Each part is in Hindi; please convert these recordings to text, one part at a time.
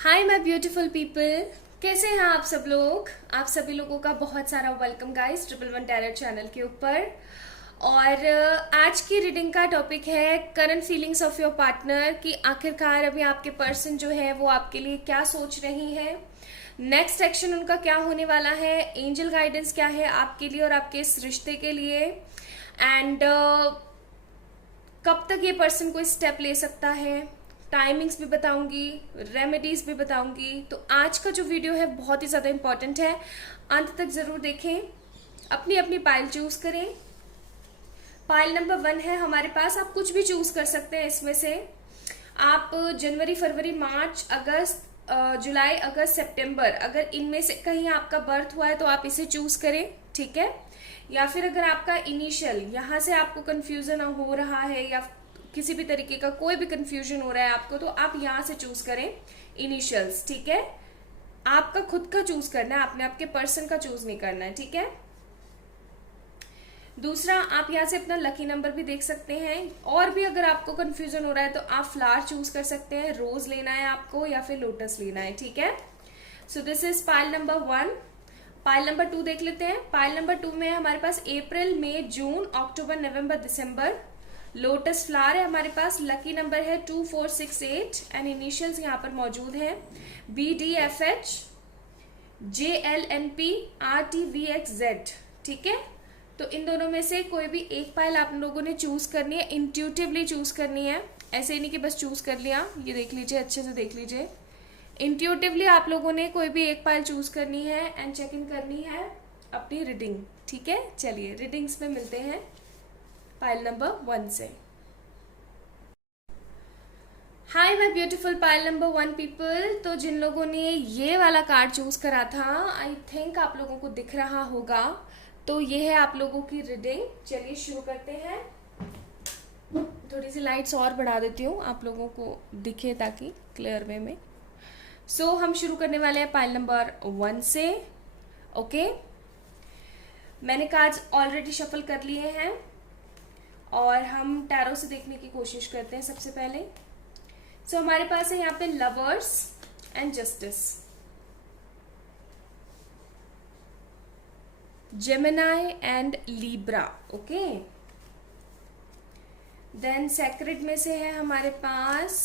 हाय माय ब्यूटीफुल पीपल, कैसे हैं आप सब लोग। आप सभी लोगों का बहुत सारा welcome guys triple one tarot channel के ऊपर। और आज की रीडिंग का टॉपिक है current feelings of your partner, कि आखिरकार अभी आपके पर्सन जो है वो आपके लिए क्या सोच रही है, नेक्स्ट एक्शन उनका क्या होने वाला है, एंजल गाइडेंस क्या है आपके लिए और आपके इस रिश्ते के लिए, एंड कब तक ये पर्सन कोई स्टेप ले सकता है, टाइमिंग्स भी बताऊंगी, रेमेडीज भी बताऊंगी। तो आज का जो वीडियो है बहुत ही ज़्यादा इंपॉर्टेंट है, अंत तक ज़रूर देखें। अपनी अपनी पाइल चूज करें। पाइल नंबर 1 है हमारे पास, आप कुछ भी चूज कर सकते हैं इसमें से। आप जनवरी, फरवरी, मार्च, अगस्त, जुलाई, अगस्त, सितंबर, अगर इनमें से कहीं आपका बर्थ हुआ है तो आप इसे चूज करें, ठीक है। या फिर अगर आपका इनिशियल, यहाँ से आपको कंफ्यूजन हो रहा है या किसी भी तरीके का कोई भी कंफ्यूजन हो रहा है आपको, तो आप यहाँ से चूज करें इनिशियल्स, ठीक है। आपका खुद का चूज करना है, आपने आपके पर्सन का चूज नहीं करना है, ठीक है। दूसरा, आप यहाँ से अपना लकी नंबर भी देख सकते हैं। और भी अगर आपको कंफ्यूजन हो रहा है तो आप फ्लावर चूज कर सकते हैं, रोज लेना है आपको या फिर लोटस लेना है, ठीक है। So this is pile number 1। Pile number 2 देख लेते हैं। पाइल नंबर 2 में हमारे पास अप्रैल, मई, जून, अक्टूबर, नवंबर, दिसंबर, लोटस फ्लावर है हमारे पास। लकी नंबर है 2468 एंड इनिशियल्स यहाँ पर मौजूद है BDFH, JLNP, RTVXZ, ठीक है। तो इन दोनों में से कोई भी एक पाइल आप लोगों ने चूज करनी है, इंट्यूटिवली चूज करनी है, ऐसे ही नहीं कि बस चूज कर लिया। ये देख लीजिए, अच्छे से देख लीजिए, इंट्यूटिवली आप लोगों ने कोई भी एक पाइल चूज करनी है एंड चेक इन करनी है अपनी रीडिंग, ठीक है। चलिए रीडिंग्स में मिलते हैं पाइल नंबर 1 से। हाय my beautiful pile number 1 people. तो जिन लोगों ने ये वाला कार्ड चूज करा था, आई थिंक आप लोगों को दिख रहा होगा, तो ये है आप लोगों की रीडिंग। चलिए शुरू करते हैं। थोड़ी सी लाइट्स और बढ़ा देती हूँ आप लोगों को दिखे ताकि क्लियर वे में। सो हम शुरू करने वाले हैं पाइल नंबर 1 से, ओके। मैंने कार्ड्स ऑलरेडी शफल कर लिए हैं और हम टैरो से देखने की कोशिश करते हैं सबसे पहले। सो हमारे पास है यहाँ पे lovers and justice, Gemini and Libra, okay. Then sacred में से है हमारे पास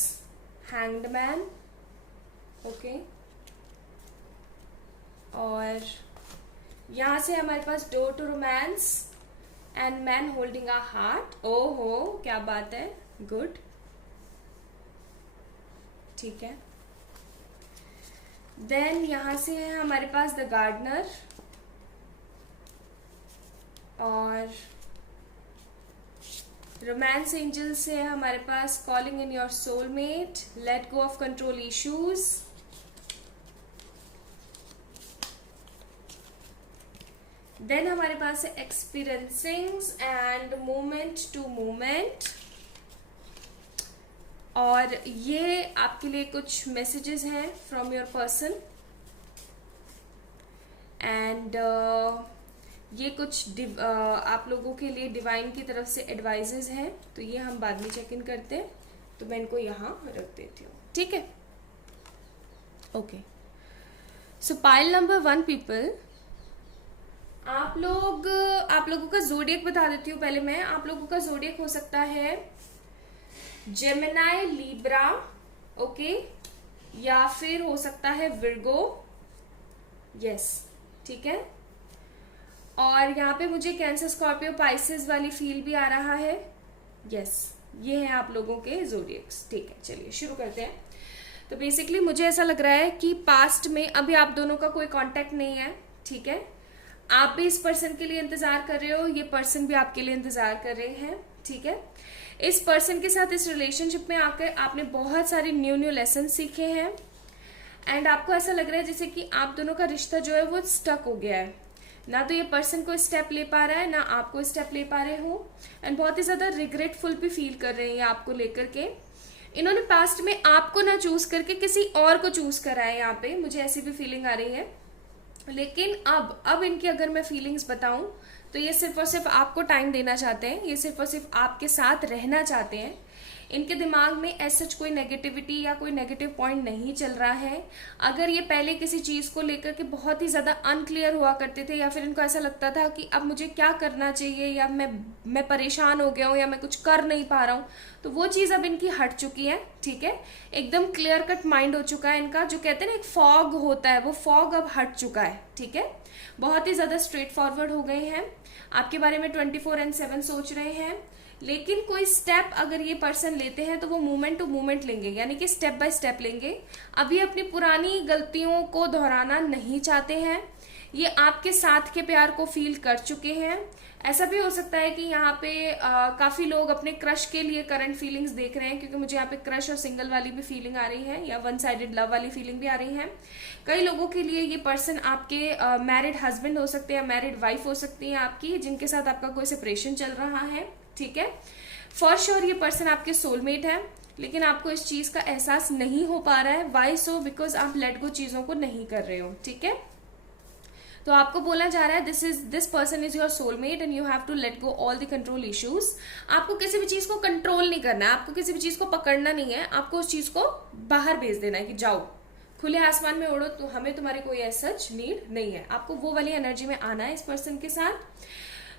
हैंग्ड मैन, ओके। और यहां से हमारे पास door to romance and man holding a heart. ओहो, क्या बात है, गुड, ठीक है। देन यहां से है हमारे पास द गार्डनर, और रोमांस एंजल से है हमारे पास calling in your soulmate, let go of control issues. Then हमारे पास है experiencings and moment to moment, और ये आपके लिए कुछ मैसेजेस हैं फ्रॉम योर पर्सन, एंड ये कुछ आप लोगों के लिए डिवाइन की तरफ से एडवाइजेज हैं, तो ये हम बाद में चेक इन करते हैं। तो मैं इनको यहाँ रख देती हूँ, ठीक है, ओके। सो पाइल नंबर 1 पीपल, आप लोगों का जोडियक बता देती हूँ पहले मैं। आप लोगों का जोडियक हो सकता है जेमिनाई, लीब्रा, ओके, या फिर हो सकता है विर्गो, यस, ठीक है। और यहाँ पे मुझे कैंसर, स्कॉर्पियो, पाइसेस वाली फील भी आ रहा है, यस, ये है आप लोगों के जोडियक्स, ठीक है। चलिए शुरू करते हैं। तो बेसिकली मुझे ऐसा लग रहा है कि पास्ट में अभी आप दोनों का कोई कांटेक्ट नहीं है, ठीक है। आप भी इस पर्सन के लिए इंतजार कर रहे हो, ये पर्सन भी आपके लिए इंतजार कर रहे हैं, ठीक है। इस पर्सन के साथ इस रिलेशनशिप में आकर आपने बहुत सारे न्यू लेसन सीखे हैं, एंड आपको ऐसा लग रहा है जैसे कि आप दोनों का रिश्ता जो है वो स्टक हो गया है, ना तो ये पर्सन को स्टेप ले पा रहा है ना आपको स्टेप ले पा रहे हो, एंड बहुत ही ज्यादा रिग्रेटफुल भी फील कर रहे हैं आपको लेकर के। इन्होंने पास्ट में आपको ना चूज करके किसी और को चूज करा है, यहाँ पे मुझे ऐसी भी फीलिंग आ रही है। लेकिन अब इनकी अगर मैं फीलिंग्स बताऊं तो ये सिर्फ और सिर्फ आपको टाइम देना चाहते हैं, ये सिर्फ और सिर्फ आपके साथ रहना चाहते हैं। इनके दिमाग में ऐसा कोई नेगेटिविटी या कोई नेगेटिव पॉइंट नहीं चल रहा है। अगर ये पहले किसी चीज को लेकर के बहुत ही ज्यादा अनक्लियर हुआ करते थे, या फिर इनको ऐसा लगता था कि अब मुझे क्या करना चाहिए, या मैं परेशान हो गया हूँ, या मैं कुछ कर नहीं पा रहा हूँ, तो वो चीज अब इनकी हट चुकी है। ठीक है, एकदम क्लियर कट माइंड हो चुका है इनका, जो कहते हैं ना एक फॉग होता है, वो फॉग अब हट चुका है। ठीक है, बहुत ही ज्यादा स्ट्रेट फॉरवर्ड हो गए हैं, आपके बारे में 24/7 सोच रहे हैं। लेकिन कोई स्टेप अगर ये पर्सन लेते हैं तो वो मूवमेंट टू मूवमेंट लेंगे, यानी कि स्टेप बाय स्टेप लेंगे। अभी अपनी पुरानी गलतियों को दोहराना नहीं चाहते हैं, ये आपके साथ के प्यार को फील कर चुके हैं। ऐसा भी हो सकता है कि यहाँ पे काफी लोग अपने क्रश के लिए करंट फीलिंग्स देख रहे हैं, क्योंकि मुझे यहाँ पे क्रश और सिंगल वाली भी फीलिंग आ रही है, या वन साइडेड लव वाली फीलिंग भी आ रही है। कई लोगों के लिए ये पर्सन आपके मैरिड हस्बैंड हो सकते हैं, या मैरिड वाइफ हो सकती है आपकी, जिनके साथ आपका कोई सेपरेशन चल रहा है। ठीक है, फॉर श्योर ये पर्सन आपके सोलमेट है, लेकिन आपको इस चीज का एहसास नहीं हो पा रहा है। Why so? बिकॉज आप लेट गो चीजों को नहीं कर रहे हो। ठीक है, तो आपको बोला जा रहा है this person is your soulmate and you have to let go all the control issues. आपको किसी भी चीज को कंट्रोल नहीं करना है, आपको किसी भी चीज को पकड़ना नहीं है, आपको उस चीज को बाहर भेज देना है कि जाओ खुले आसमान में उड़ो, तो हमें तुम्हारी कोई ऐसा नीड नहीं है। आपको वो वाली एनर्जी में आना है इस पर्सन के साथ।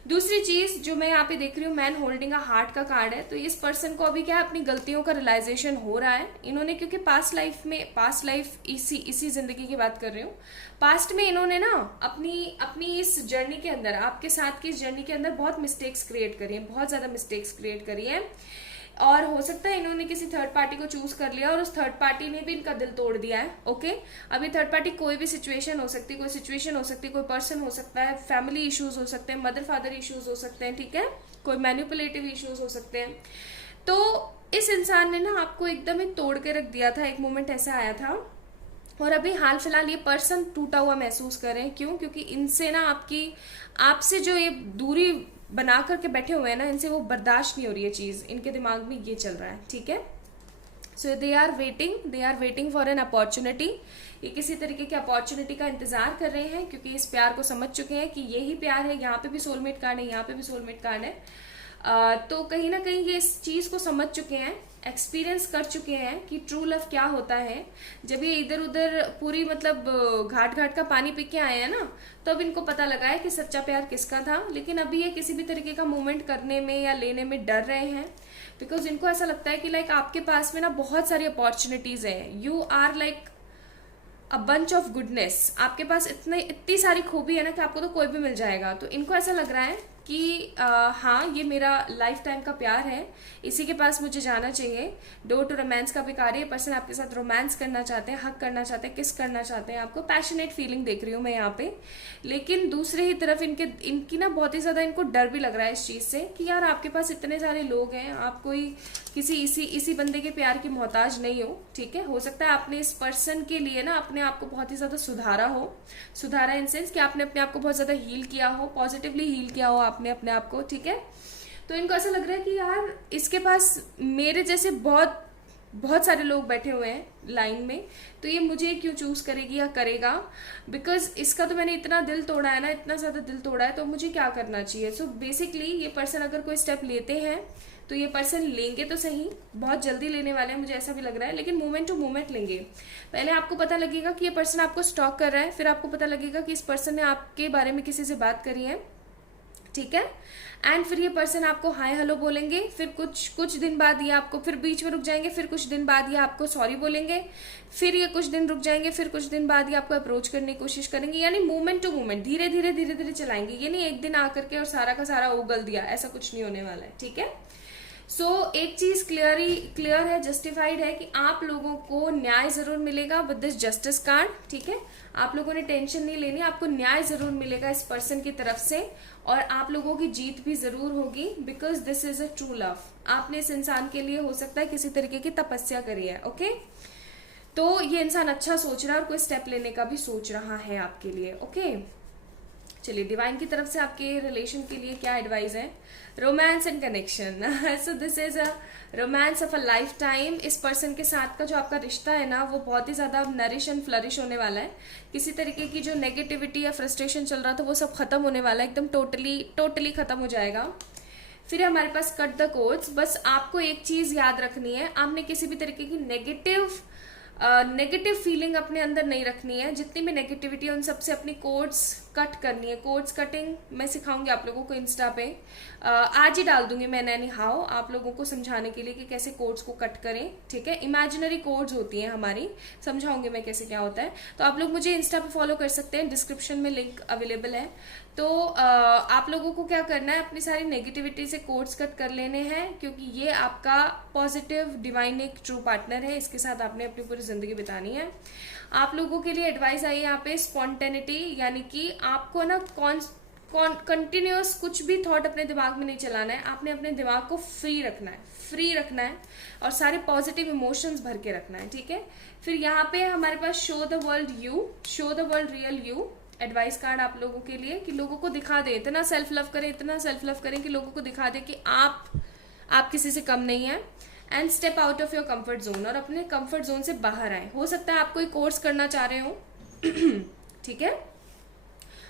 दूसरी चीज जो मैं यहाँ पे देख रही हूँ, मैन होल्डिंग अ हार्ट का कार्ड है, तो इस पर्सन को अभी क्या है, अपनी गलतियों का रियलाइजेशन हो रहा है। इन्होंने, क्योंकि पास्ट लाइफ इसी जिंदगी की बात कर रही हूँ, पास्ट में इन्होंने ना अपनी इस जर्नी के अंदर, आपके साथ की इस जर्नी के अंदर बहुत मिस्टेक्स क्रिएट करी है, बहुत ज्यादा मिस्टेक्स क्रिएट करी है। और हो सकता है इन्होंने किसी थर्ड पार्टी को चूज कर लिया और उस थर्ड पार्टी ने भी इनका दिल तोड़ दिया है। ओके, अभी थर्ड पार्टी कोई भी सिचुएशन हो सकती है, कोई सिचुएशन हो सकती है, कोई पर्सन हो सकता है, फैमिली इश्यूज हो सकते हैं, मदर फादर इश्यूज हो सकते हैं। ठीक है, कोई मैनिपुलेटिव इश्यूज हो सकते हैं। तो इस इंसान ने ना आपको एकदम ही तोड़ के रख दिया था, एक मोमेंट ऐसा आया था। और अभी हाल फिलहाल ये पर्सन टूटा हुआ महसूस कर रहे हैं। क्यों? क्योंकि इनसे ना आपसे जो ये दूरी बना करके बैठे हुए हैं ना, इनसे वो बर्दाश्त नहीं हो रही है चीज, इनके दिमाग में ये चल रहा है। ठीक है, so they are waiting for an opportunity. ये किसी तरीके की अपॉर्चुनिटी का इंतजार कर रहे हैं, क्योंकि इस प्यार को समझ चुके हैं कि यही प्यार है। यहाँ पे भी सोलमेट कार्ड है, यहाँ पे भी सोलमेट कार्ड है। तो कहीं ना कहीं ये इस चीज को समझ चुके हैं, एक्सपीरियंस कर चुके हैं कि ट्रू लव क्या होता है। जब ये इधर उधर पूरी मतलब घाट घाट का पानी पी के आए हैं ना, तो अब इनको पता लगा है कि सच्चा प्यार किसका था। लेकिन अभी ये किसी भी तरीके का मूवमेंट करने में या लेने में डर रहे हैं, बिकॉज इनको ऐसा लगता है कि लाइक आपके पास में ना बहुत सारी अपॉर्चुनिटीज है, you are like a bunch of goodness, आपके पास इतनी सारी खूबी है ना कि आपको तो कोई भी मिल जाएगा। तो इनको ऐसा लग रहा है कि हाँ, ये मेरा लाइफ टाइम का प्यार है, इसी के पास मुझे जाना चाहिए। डोर टू रोमांस का भी कार्य, पर्सन आपके साथ रोमांस करना चाहते हैं, हक करना चाहते हैं, किस करना चाहते हैं, आपको पैशनेट फीलिंग देख रही हूँ मैं यहाँ पे। लेकिन दूसरे ही तरफ इनकी ना बहुत ही ज्यादा इनको डर भी लग रहा है इस चीज से कि यार आपके पास इतने सारे लोग हैं, आप कोई किसी इसी बंदे के प्यार की मोहताज नहीं हो। ठीक है, हो सकता है आपने इस पर्सन के लिए ना अपने आप को बहुत ही ज्यादा सुधारा इन सेंस कि आपने अपने आप को बहुत ज्यादा हील किया हो, पॉजिटिवली हील किया हो आपने अपने आप को। ठीक है, तो इनको ऐसा लग रहा है कि यार इसके पास मेरे जैसे बहुत सारे लोग बैठे हुए हैं लाइन में, तो ये मुझे क्यों चूज करेगी या करेगा, बिकॉज इसका तो मैंने इतना दिल तोड़ा है ना, इतना ज्यादा दिल तोड़ा है, तो मुझे क्या करना चाहिए। सो बेसिकली ये पर्सन अगर कोई स्टेप लेते हैं तो ये पर्सन लेंगे तो सही, बहुत जल्दी लेने वाले हैं, मुझे ऐसा भी लग रहा है, लेकिन मोमेंट टू मोमेंट लेंगे। पहले आपको पता लगेगा कि ये पर्सन आपको स्टॉक कर रहा है, फिर आपको पता लगेगा कि इस पर्सन ने आपके बारे में किसी से बात करी है। ठीक है, एंड फिर ये पर्सन आपको हाय हेलो बोलेंगे, फिर कुछ दिन बाद ये आपको फिर बीच में रुक जाएंगे, फिर कुछ दिन बाद ये आपको सॉरी बोलेंगे, फिर ये कुछ दिन रुक जाएंगे, फिर कुछ दिन बाद ये आपको अप्रोच करने की कोशिश करेंगे। यानी मूवमेंट टू मूवमेंट धीरे धीरे चलाएंगे, ये नहीं एक दिन आकर के और सारा का सारा उगल दिया, ऐसा कुछ नहीं होने वाला है। ठीक है, सो एक चीज क्लियर है, जस्टिफाइड है कि आप लोगों को न्याय जरूर मिलेगा विद दिस जस्टिस कार्ड। ठीक है, आप लोगों ने टेंशन नहीं लेनी, आपको न्याय जरूर मिलेगा इस पर्सन की तरफ से, और आप लोगों की जीत भी जरूर होगी, because this is a true love. आपने इस इंसान के लिए हो सकता है किसी तरीके की तपस्या करी है। ओके, तो ये इंसान अच्छा सोच रहा है और कोई स्टेप लेने का भी सोच रहा है आपके लिए। ओके, चलिए डिवाइन की तरफ से आपके रिलेशन के लिए क्या एडवाइस है। Romance and connection, so this is a romance of a life time. इस पर्सन के साथ का जो आपका रिश्ता है ना, वो बहुत ही ज्यादा नरिश एंड फ्लरिश होने वाला है। किसी तरीके की जो नेगेटिविटी या फ्रस्ट्रेशन चल रहा था वो सब खत्म होने वाला है, एकदम टोटली खत्म हो जाएगा। फिर हमारे पास कट द कोट्स। बस आपको एक चीज याद रखनी है, आपने किसी भी तरीके की नेगेटिव फीलिंग अपने अंदर नहीं रखनी है। जितनी भी नेगेटिविटी है उन सबसे अपनी कोड्स कट करनी है। कोड्स कटिंग मैं सिखाऊंगी आप लोगों को इंस्टा पे, आज ही डाल दूंगी मैं एनी हाउ आप लोगों को समझाने के लिए कि कैसे कोड्स को कट करें, ठीक है। इमेजिनरी कोड्स होती हैं हमारी, समझाऊंगी मैं कैसे क्या होता है। तो आप लोग मुझे इंस्टा पे फॉलो कर सकते हैं, डिस्क्रिप्शन में लिंक अवेलेबल है। तो आप लोगों को क्या करना है, अपनी सारी नेगेटिविटी से कोड्स कट कर लेने हैं, क्योंकि ये आपका पॉजिटिव डिवाइन एक ट्रू पार्टनर है, इसके साथ आपने अपनी पूरी जिंदगी बितानी है। आप लोगों के लिए एडवाइस आई है यहाँ पे स्पॉन्टेनिटी, यानी कि आपको ना कंटिन्यूअस कुछ भी थॉट अपने दिमाग में नहीं चलाना है, आपने अपने दिमाग को फ्री रखना है और सारे पॉजिटिव इमोशंस भर के रखना है, ठीक है। फिर यहाँ पे हमारे पास show the world real you advice card आप लोगों के लिए, कि लोगों को दिखा दे, इतना सेल्फ लव करें कि लोगों को दिखा दे कि आप किसी से कम नहीं है। And step out of your comfort zone, और अपने कंफर्ट जोन से बाहर आए। हो सकता है आप कोई कोर्स करना चाह रहे हो ठीक है,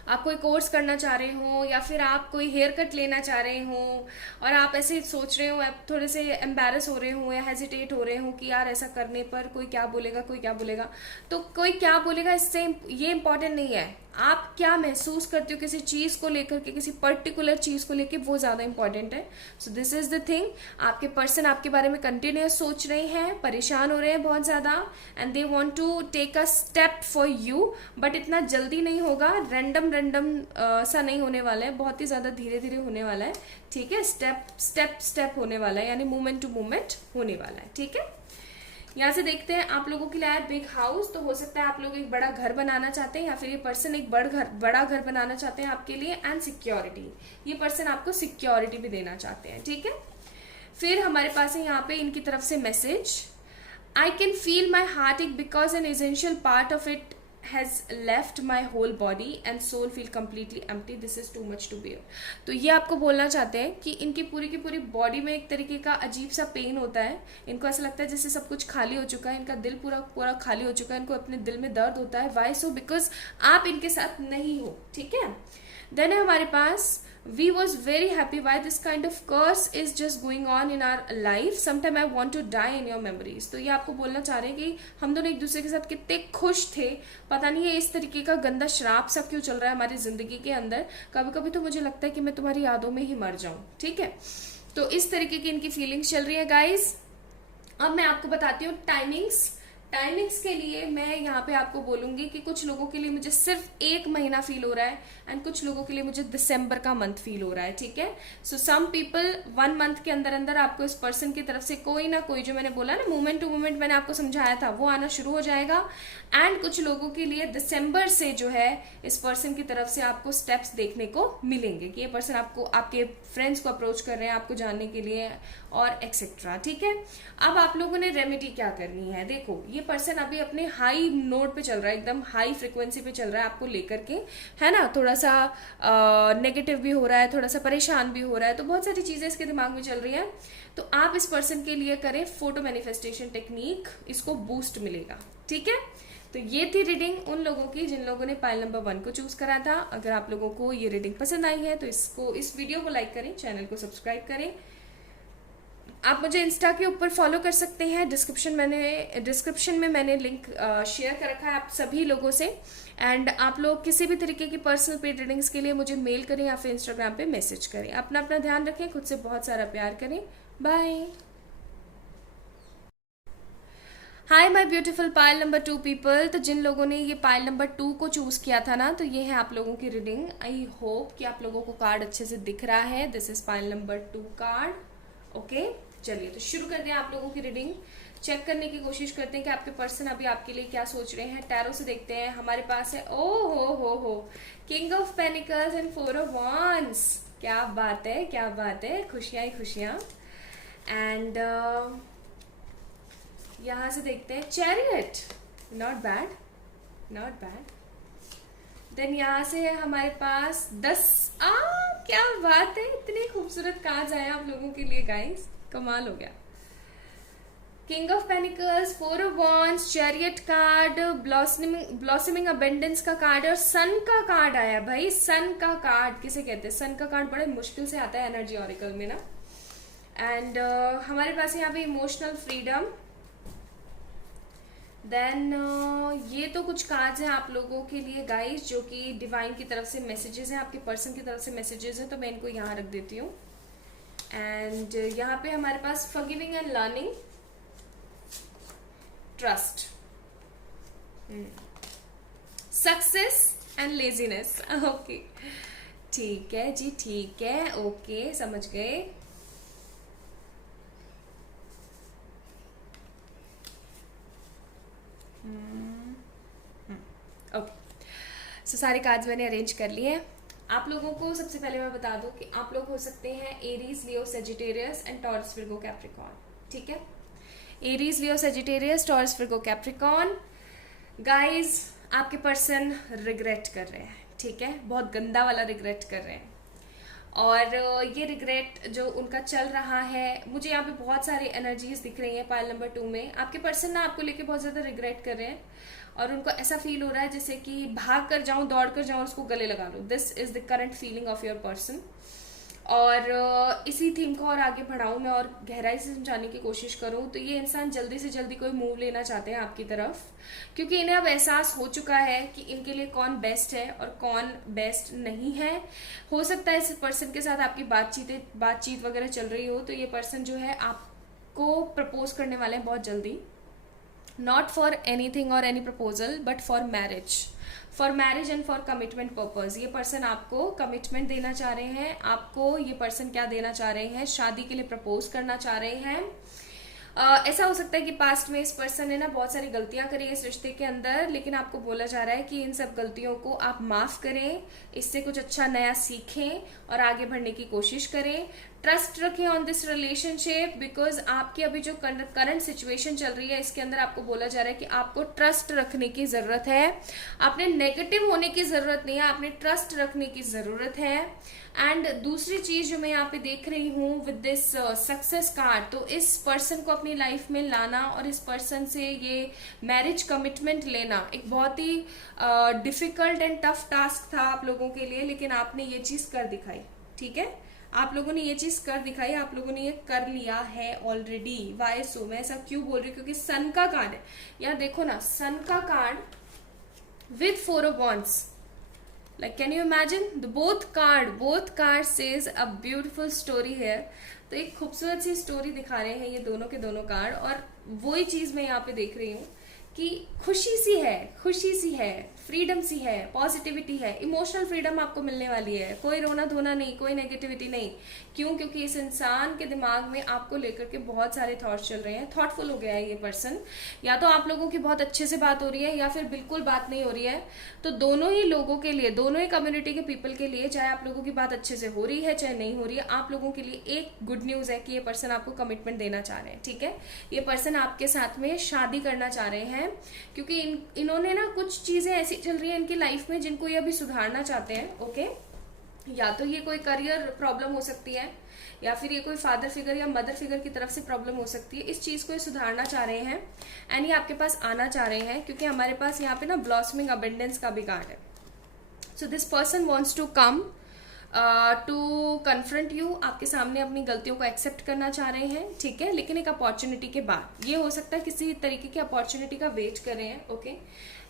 आप कोई कोर्स करना चाह रहे हो, या फिर आप कोई हेयर कट लेना चाह रहे हो और आप ऐसे सोच रहे हो, आप थोड़े से एम्बैरस हो रहे हो या हेजिटेट हो रहे हो कि यार ऐसा करने पर कोई क्या बोलेगा। तो कोई क्या बोलेगा इससे ये इंपॉर्टेंट नहीं है, आप क्या महसूस करते हो किसी चीज को लेकर के, किसी पर्टिकुलर चीज को लेकर, वो ज्यादा इंपॉर्टेंट है। So this is the thing, आपके पर्सन आपके बारे में कंटिन्यूस सोच रहे हैं, परेशान हो रहे हैं बहुत ज्यादा, and they want to take a step for you, but इतना जल्दी नहीं होगा, रैंडम सा नहीं होने वाला है, बहुत ही ज्यादा धीरे धीरे होने वाला है, ठीक है। स्टेप होने वाला है, यानी मूवमेंट टू मूवमेंट होने वाला है, ठीक है। यहाँ से देखते हैं आप लोगों के लिए है बिग हाउस, तो हो सकता है आप लोग एक बड़ा घर बनाना चाहते हैं, या फिर ये पर्सन एक बड़ा घर बनाना चाहते हैं आपके लिए। एंड सिक्योरिटी, ये पर्सन आपको सिक्योरिटी भी देना चाहते हैं, ठीक है। फिर हमारे पास है यहाँ पे इनकी तरफ से message, I can feel my heart ache because an essential part of it has left my whole body and soul feel completely empty, this is too much to bear। तो ये आपको बोलना चाहते हैं कि इनकी पूरी की पूरी बॉडी में एक तरीके का अजीब सा पेन होता है, इनको ऐसा लगता है जैसे सब कुछ खाली हो चुका है, इनका दिल पूरा खाली हो चुका है, इनको अपने दिल में दर्द होता है। वाई सो, बिकॉज आप इनके साथ नहीं हो, ठीक है। देन है हमारे पास we was very happy why this kind of curse is just going on in our life, sometime I want to die in your memories। तो ये आपको बोलना चाह रहे हैं कि हम दोनों एक दूसरे के साथ कितने खुश थे, पता नहीं है इस तरीके का गंदा श्राप सा क्यों चल रहा है हमारी जिंदगी के अंदर, कभी कभी तो मुझे लगता है कि मैं तुम्हारी यादों में ही मर जाऊं, ठीक है। तो इस तरीके की इनकी फीलिंग्स चल रही है गाइज। अब मैं आपको बताती हूँ टाइमिंग्स के लिए मैं यहाँ पे आपको बोलूंगी कि कुछ लोगों के लिए मुझे सिर्फ 1 महीना फील हो रहा है, एंड कुछ लोगों के लिए मुझे दिसंबर का मंथ फील हो रहा है, ठीक है। सो सम पीपल 1 मंथ के अंदर अंदर आपको इस पर्सन की तरफ से कोई ना कोई, जो मैंने बोला ना मूवमेंट टू मूवमेंट मैंने आपको समझाया था, वो आना शुरू हो जाएगा। एंड कुछ लोगों के लिए दिसंबर से जो है इस पर्सन की तरफ से आपको स्टेप्स देखने को मिलेंगे कि ये पर्सन आपको आपके फ्रेंड्स को अप्रोच कर रहे हैं आपको जानने के लिए और एक्सेट्रा, ठीक है। अब आप लोगों ने रेमेडी क्या करनी है, देखो ये पर्सन अभी अपने हाई नोट पे चल रहा है, एकदम हाई फ्रिक्वेंसी पे चल रहा है आपको लेकर के, है ना। थोड़ा सा नेगेटिव भी हो रहा है, थोड़ा सा परेशान भी हो रहा है, तो बहुत सारी चीजें इसके दिमाग में चल रही हैं। तो आप इस पर्सन के लिए करें फोटो मैनिफेस्टेशन टेक्निक, इसको बूस्ट मिलेगा, ठीक है। तो ये थी रीडिंग उन लोगों की जिन लोगों ने पाइल नंबर 1 को चूज करा था। अगर आप लोगों को ये रीडिंग पसंद आई है तो इस वीडियो को लाइक करें, चैनल को सब्सक्राइब करें। आप मुझे इंस्टा के ऊपर फॉलो कर सकते हैं, डिस्क्रिप्शन में मैंने लिंक शेयर कर रखा है आप सभी लोगों से। एंड आप लोग किसी भी तरीके की पर्सनल पेड रीडिंग्स के लिए मुझे मेल करें या फिर इंस्टाग्राम पे मैसेज करें। अपना ध्यान रखें, खुद से बहुत सारा प्यार करें। Bye. Hi my beautiful pile number 2 people. तो जिन लोगों ने ये पाइल नंबर 2 को चूज किया था ना, तो ये है आप लोगों की रीडिंग। आई होप कि आप लोगों को कार्ड अच्छे से दिख रहा है। This is pile number 2 card, okay. चलिए तो शुरू करते हैं आप लोगों की रीडिंग। चेक करने की कोशिश करते हैं कि आपके पर्सन अभी आपके लिए क्या सोच रहे हैं। टैरो से देखते हैं। हमारे पास है ओ हो king of pentacles and 4 of wands. क्या बात है, क्या बात है, खुशियां ही खुशियां। एंड यहां से देखते हैं चैरियट, नॉट बैड। देन यहाँ से है हमारे पास 10। क्या बात है, इतने खूबसूरत कार्ड्स आए आप लोगों के लिए गाइस, कमाल हो गया। King of pentacles, four of wands, chariot card, blossoming abundance का कार्ड और सन का कार्ड आया भाई। सन का कार्ड किसे कहते हैं? सन का कार्ड बड़े मुश्किल से आता है एनर्जी ऑरिकल में ना। एंड हमारे पास यहाँ पे इमोशनल फ्रीडम। देन ये तो कुछ कार्ड्स हैं आप लोगों के लिए गाइस, जो कि डिवाइन की तरफ से मैसेजेस हैं, आपके पर्सन की तरफ से मैसेजेस हैं, तो मैं इनको यहाँ रख देती हूँ। एंड यहाँ पे हमारे पास forgiving and learning, trust, success and laziness. Okay ठीक है जी, ठीक है, ओके समझ गए। ओके सो सारे कार्ड्स मैंने अरेंज कर लिए हैं। आप लोगों को सबसे पहले मैं बता दूं कि आप लोग हो सकते हैं Aries, Leo, Sagittarius and Taurus, Virgo, Capricorn. ठीक है, Aries, Leo, Sagittarius, Taurus, Virgo, Capricorn. Guys आपके पर्सन रिग्रेट कर रहे हैं, ठीक है, बहुत गंदा वाला रिग्रेट कर रहे हैं। और ये रिग्रेट जो उनका चल रहा है, मुझे यहाँ पे बहुत सारी एनर्जीज दिख रही हैं पाइल नंबर 2 में। आपके पर्सन ना आपको लेके बहुत ज़्यादा रिग्रेट कर रहे हैं और उनको ऐसा फील हो रहा है जैसे कि भाग कर जाऊं, दौड़ कर जाऊं और उसको गले लगा लूं। This is the current feeling of your person. और इसी थीम को और आगे बढ़ाऊं मैं और गहराई से समझाने की कोशिश करूं तो ये इंसान जल्दी से जल्दी कोई मूव लेना चाहते हैं आपकी तरफ, क्योंकि इन्हें अब एहसास हो चुका है कि इनके लिए कौन बेस्ट है और कौन बेस्ट नहीं है। हो सकता है इस पर्सन के साथ आपकी बातचीत वगैरह चल रही हो, तो ये पर्सन जो है आपको प्रपोज करने वाले हैं बहुत जल्दी। नॉट फॉर एनीथिंग और any proposal but for marriage and for commitment purpose. ये पर्सन आपको कमिटमेंट देना चाह रहे हैं। आपको ये पर्सन क्या देना चाह रहे हैं? शादी के लिए प्रपोज करना चाह रहे हैं। ऐसा हो सकता है कि पास्ट में इस पर्सन ने ना बहुत सारी गलतियां करी इस रिश्ते के अंदर, लेकिन आपको बोला जा रहा है कि इन सब गलतियों को आप माफ करें, इससे कुछ अच्छा नया सीखें और आगे बढ़ने की कोशिश करें। ट्रस्ट रखें ऑन दिस रिलेशनशिप, बिकॉज आपकी अभी जो करंट सिचुएशन चल रही है इसके अंदर आपको बोला जा रहा है कि आपको ट्रस्ट रखने की जरूरत है। आपने नेगेटिव होने की जरूरत नहीं है, आपने ट्रस्ट रखने की जरूरत है। एंड दूसरी चीज जो मैं यहाँ पे देख रही हूँ विद दिस सक्सेस कार्ड, तो इस पर्सन को अपनी लाइफ में लाना और इस पर्सन से ये मैरिज कमिटमेंट लेना एक बहुत ही डिफिकल्ट एंड टफ टास्क था आप लोगों के लिए, लेकिन आपने ये चीज कर दिखाई। ठीक है, आप लोगों ने ये चीज कर दिखाई, आप लोगों ने ये कर लिया है ऑलरेडी। वाई सो, मैं ऐसा क्यों बोल रही हूँ? क्योंकि सन का कार्ड है यहाँ, देखो ना, सन का card with 4 of wands। Like, can you imagine? The both card says a beautiful story here। तो एक खूबसूरत सी स्टोरी दिखा रहे हैं ये दोनों के दोनों कार्ड, और वही चीज मैं यहाँ पे देख रही हूँ कि खुशी सी है, फ्रीडम सी है, पॉजिटिविटी है, इमोशनल फ्रीडम आपको मिलने वाली है। कोई रोना धोना नहीं, कोई नेगेटिविटी नहीं। क्यों? क्योंकि इस इंसान के दिमाग में आपको लेकर के बहुत सारे थॉट्स चल रहे हैं। थॉटफुल हो गया है ये पर्सन। या तो आप लोगों की बहुत अच्छे से बात हो रही है या फिर बिल्कुल बात नहीं हो रही है। तो दोनों ही लोगों के लिए, दोनों ही कम्युनिटी के पीपल के लिए, चाहे आप लोगों की बात अच्छे से हो रही है चाहे नहीं हो रही है, आप लोगों के लिए एक गुड न्यूज है कि ये पर्सन आपको कमिटमेंट देना चाह रहे हैं। ठीक है, ये पर्सन आपके साथ में शादी करना चाह रहे हैं, क्योंकि इन्होंने ना कुछ चीजें ऐसी चल रही है इनकी लाइफ में जिनको ये अभी सुधारना चाहते हैं। ओके, या तो ये कोई करियर प्रॉब्लम हो सकती है, या फिर ये कोई फादर फिगर या मदर फिगर की तरफ से प्रॉब्लम हो सकती है। इस चीज को ये सुधारना चाह रहे हैं एंड ये आपके पास आना चाह रहे हैं, क्योंकि हमारे पास यहाँ पे ना ब्लॉसमिंग अबेंडेंस का भी कार्ड है। So this person wants to come to confront you, आपके सामने अपनी गलतियों को एक्सेप्ट करना चाह रहे हैं। ठीक है, लेकिन एक अपॉर्चुनिटी के बाद। ये हो सकता है किसी तरीके की अपॉर्चुनिटी का वेट कर रहे हैं। ओके,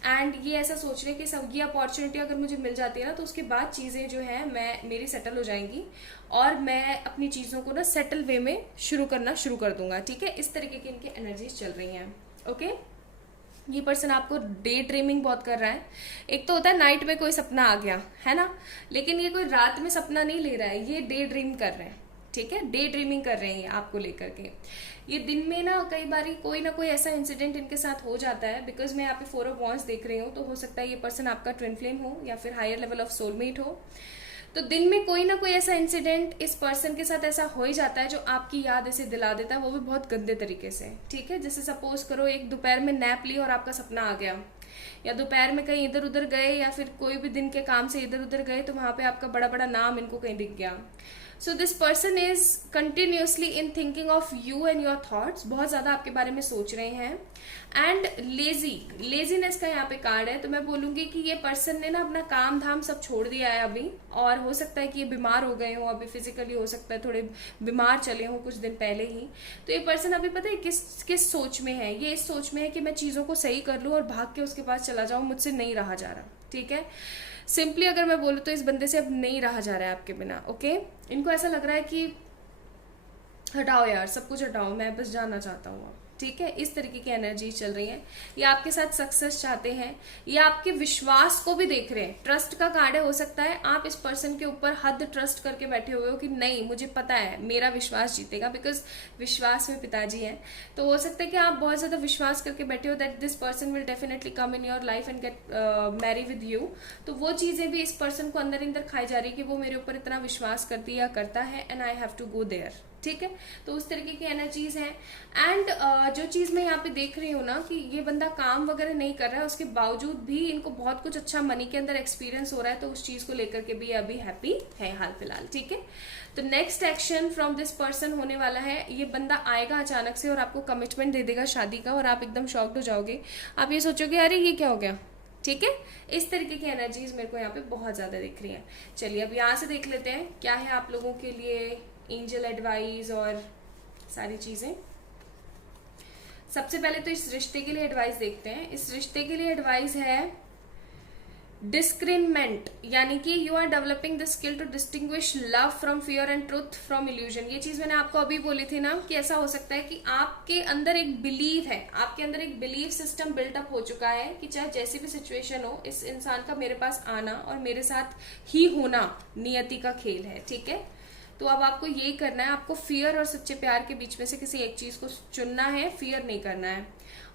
एंड ये ऐसा सोच रहे हैं कि सब ये अपॉर्चुनिटी अगर मुझे मिल जाती है ना, तो उसके बाद चीज़ें जो है मेरी सेटल हो जाएंगी और मैं अपनी चीज़ों को ना सेटल वे में शुरू कर दूंगा। ठीक है, इस तरीके की इनकी एनर्जीज चल रही हैं। ओके, ये पर्सन आपको डे ड्रीमिंग बहुत कर रहा है। एक तो होता है नाइट में कोई सपना आ गया है ना, लेकिन ये कोई रात में सपना नहीं ले रहा है, ये डे ड्रीम कर रहे हैं। ठीक है, डे ड्रीमिंग कर रहे हैं ये आपको लेकर के। ये दिन में ना कई बार कोई ना कोई ऐसा इंसिडेंट इनके साथ हो जाता है, बिकॉज मैं यहाँ पे 4 ऑफ wands देख रही हूँ, तो हो सकता है ये पर्सन आपका ट्विन फ्लेम हो या फिर हायर लेवल ऑफ सोलमेट हो। तो दिन में कोई ना कोई ऐसा इंसिडेंट इस पर्सन के साथ ऐसा हो ही जाता है जो आपकी याद ऐसे दिला देता है, वो भी बहुत गंदे तरीके से। ठीक है, जैसे सपोज करो एक दोपहर में नैप ली और आपका सपना आ गया, या दोपहर में कहीं इधर उधर गए, या फिर कोई भी दिन के काम से इधर उधर गए, तो वहां पे आपका बड़ा बड़ा नाम इनको कहीं दिख गया। सो this person is continuously in thinking of you and your thoughts, बहुत ज्यादा आपके बारे में सोच रहे हैं. एंड लेजीनेस का यहाँ पे कार्ड है, तो मैं बोलूंगी कि ये पर्सन ने ना अपना काम धाम सब छोड़ दिया है अभी, और हो सकता है कि ये बीमार हो गए हो अभी, फिजिकली हो सकता है थोड़े बीमार चले हो कुछ दिन पहले ही. तो ये पर्सन अभी पता है किस सोच में है, ये इस सोच में है कि मैं चीजों को सही कर लूं और भाग के उसके पास चला जाऊं, मुझसे नहीं रहा जा रहा. ठीक है, सिंपली अगर मैं बोलूँ तो इस बंदे से अब नहीं रहा जा रहा है आपके बिना. ओके, इनको ऐसा लग रहा है कि हटाओ यार, सब कुछ हटाओ, मैं बस जाना चाहता हूँ. ठीक है, इस तरीके की एनर्जी चल रही है. ये आपके साथ सक्सेस चाहते हैं, ये आपके विश्वास को भी देख रहे हैं. ट्रस्ट का कार्ड है, हो सकता है आप इस पर्सन के ऊपर हद ट्रस्ट करके बैठे हुए हो कि नहीं मुझे पता है मेरा विश्वास जीतेगा, बिकॉज विश्वास में पिताजी हैं. तो हो सकता है कि आप बहुत ज्यादा विश्वास करके बैठे हो that this person will definitely come in your life and gate Mary with you. तो वो चीजें भी इस पर्सन को अंदर अंदर खाई जा रही है कि वो मेरे ऊपर इतना विश्वास करती है या करता है, and I have to go there. ठीक है, तो उस तरीके की एनर्जीज हैं. एंड जो चीज मैं यहाँ पे देख रही हूँ ना कि ये बंदा काम वगैरह नहीं कर रहा है, उसके बावजूद भी इनको बहुत कुछ अच्छा मनी के अंदर एक्सपीरियंस हो रहा है, तो उस चीज को लेकर के भी अभी हैप्पी है हाल फिलहाल. ठीक है, तो next action from this person होने वाला है. ये बंदा आएगा अचानक से और आपको कमिटमेंट दे देगा शादी का, और आप एकदम शॉक्ड हो जाओगे. आप ये सोचोगे अरे ये क्या हो गया. ठीक है, इस तरीके की एनर्जीज मेरे को यहाँ पे बहुत ज्यादा दिख रही है. चलिए अब यहाँ से देख लेते हैं क्या है आप लोगों के लिए एंजल एडवाइस और सारी चीजें. सबसे पहले तो इस रिश्ते के लिए एडवाइस देखते हैं. इस रिश्ते के लिए एडवाइस है डिस्क्रिनमेंट, यानी कि you are developing the skill to distinguish love from fear and truth from illusion. ये चीज मैंने आपको अभी बोली थी ना कि ऐसा हो सकता है कि आपके अंदर एक बिलीव है, आपके अंदर एक बिलीव सिस्टम बिल्टअप हो चुका है कि चाहे जैसी भी सिचुएशन हो, इस इंसान का मेरे पास आना और मेरे साथ ही होना नियति का खेल है. ठीक है, तो अब आपको यही करना है, आपको फियर और सच्चे प्यार के बीच में से किसी एक चीज को चुनना है, फियर नहीं करना है.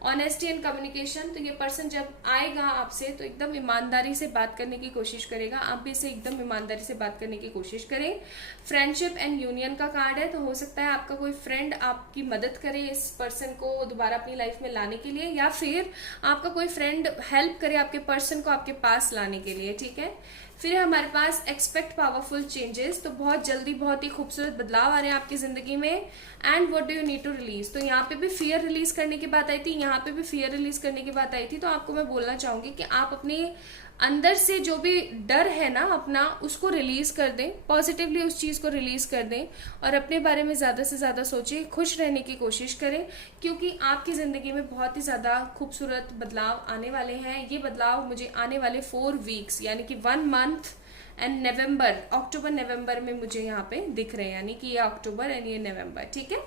ऑनेस्टी एंड कम्युनिकेशन, तो ये पर्सन जब आएगा आपसे तो एकदम ईमानदारी से बात करने की कोशिश करेगा, आप भी इसे एकदम ईमानदारी से बात करने की कोशिश करें. फ्रेंडशिप एंड यूनियन का कार्ड है, तो हो सकता है आपका कोई फ्रेंड आपकी मदद करे इस पर्सन को दोबारा अपनी लाइफ में लाने के लिए, या फिर आपका कोई फ्रेंड हेल्प करे आपके पर्सन को आपके पास लाने के लिए. ठीक है, फिर है हमारे पास एक्सपेक्ट पावरफुल चेंजेस, तो बहुत जल्दी बहुत ही खूबसूरत बदलाव आ रहे हैं आपकी जिंदगी में. And what do you need to release, तो यहाँ पे भी फियर रिलीज करने की बात आई थी, यहाँ पे भी फियर रिलीज करने की बात आई थी. तो आपको मैं बोलना चाहूंगी कि आप अपने अंदर से जो भी डर है ना अपना, उसको रिलीज कर दें, पॉजिटिवली उस चीज को रिलीज कर दें और अपने बारे में ज्यादा से ज्यादा सोचें, खुश रहने की कोशिश करें, क्योंकि आपकी जिंदगी में बहुत ही ज्यादा खूबसूरत बदलाव आने वाले हैं. ये बदलाव मुझे आने वाले 4 वीक्स यानी कि 1 मंथ एंड नवंबर, अक्टूबर नवंबर में मुझे यहाँ पे दिख रहे हैं, यानी कि ये अक्टूबर एंड ये नवंबर. ठीक है,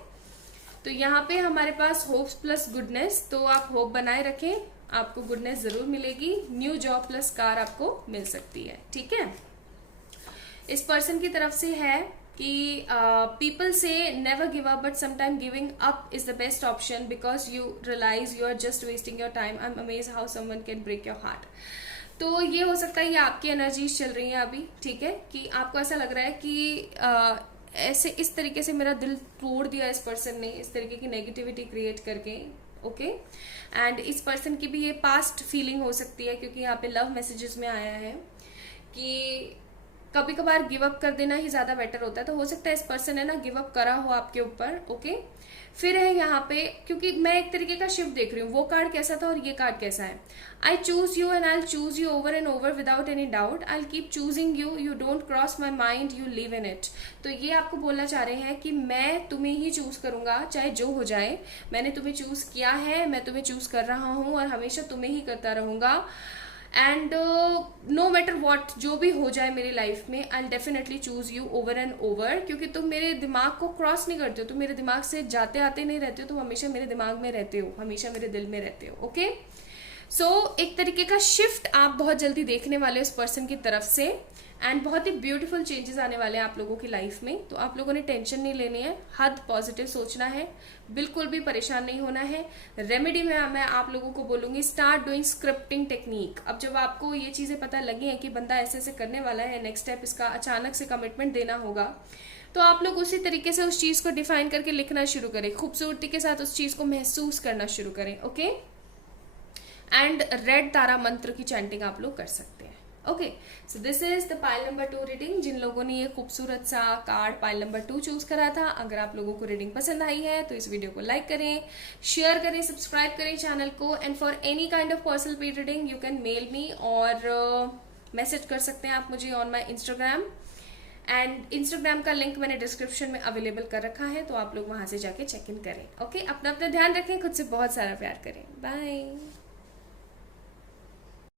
तो यहाँ पे हमारे पास होप्स प्लस गुडनेस, तो आप होप बनाए रखें, आपको गुडनेस जरूर मिलेगी. न्यू जॉब प्लस कार आपको मिल सकती है. ठीक है, इस पर्सन की तरफ से है कि पीपल से never give up but sometime giving up is the best option because you realize you are just wasting your time. I am amaze how someone can break your heart. तो ये हो सकता है ये आपकी एनर्जीज चल रही हैं अभी. ठीक है, कि आपको ऐसा लग रहा है कि ऐसे इस तरीके से मेरा दिल तोड़ दिया इस पर्सन ने, इस तरीके की नेगेटिविटी क्रिएट करके. ओके, एंड इस पर्सन की भी ये पास्ट फीलिंग हो सकती है, क्योंकि यहाँ पे लव मैसेजेस में आया है कि कभी कभार गिव अप कर देना ही ज्यादा बेटर होता है. तो हो सकता है इस पर्सन है ना गिव अप करा हो आपके ऊपर. ओके, फिर है यहाँ पे, क्योंकि मैं एक तरीके का शिफ्ट देख रही हूँ, वो कार्ड कैसा था और ये कार्ड कैसा है. I choose you and I choose you over and over without any doubt. I keep choosing you, you don't cross my mind, you live in it. तो ये आपको बोलना चाह रहे हैं कि मैं तुम्हें ही चूज करूंगा, चाहे जो हो जाए. मैंने तुम्हें चूज किया है, मैं तुम्हें चूज कर रहा हूँ और हमेशा तुम्हें ही करता रहूंगा. एंड नो मैटर वॉट, जो भी हो जाए मेरी लाइफ में, I definitely choose you over and over, क्योंकि तुम मेरे दिमाग को क्रॉस नहीं करते हो, तुम मेरे दिमाग से जाते आते नहीं रहते हो, तुम हमेशा मेरे दिमाग में रहते हो, हमेशा मेरे दिल में रहते हो. ओके, सो एक तरीके का शिफ्ट आप बहुत जल्दी देखने वाले उस पर्सन की तरफ से, एंड बहुत ही ब्यूटीफुल चेंजेस आने वाले हैं आप लोगों की लाइफ में. तो आप लोगों ने टेंशन नहीं लेनी है, हद पॉजिटिव सोचना है, बिल्कुल भी परेशान नहीं होना है. रेमेडी में मैं आप लोगों को बोलूंगी स्टार्ट डूइंग स्क्रिप्टिंग टेक्निक. अब जब आपको ये चीजें पता लगी हैं कि बंदा ऐसे ऐसे करने वाला है, नेक्स्ट स्टेप इसका अचानक से कमिटमेंट देना होगा, तो आप लोग उसी तरीके से उस चीज को डिफाइन करके लिखना शुरू करें, खूबसूरती के साथ उस चीज को महसूस करना शुरू करें. ओके, एंड रेड तारा मंत्र की चैंटिंग आप लोग कर सकते हैं. Okay, so this is the pile number 2 reading. जिन लोगों ने ये खूबसूरत सा कार्ड पाइल नंबर 2 चूज करा था, अगर आप लोगों को रीडिंग पसंद आई है तो इस वीडियो को लाइक करें, शेयर करें, सब्सक्राइब करें चैनल को। And for any kind of personal paid reading you can mail me और मैसेज कर सकते हैं आप मुझे on my Instagram. And Instagram का लिंक मैंने डिस्क्रिप्शन में अवेलेबल कर रखा है, तो आप लोग वहां से जाके चेक इन करें। ओके, अपना अपना ध्यान रखें, खुद से बहुत सारा प्यार करें। बाय।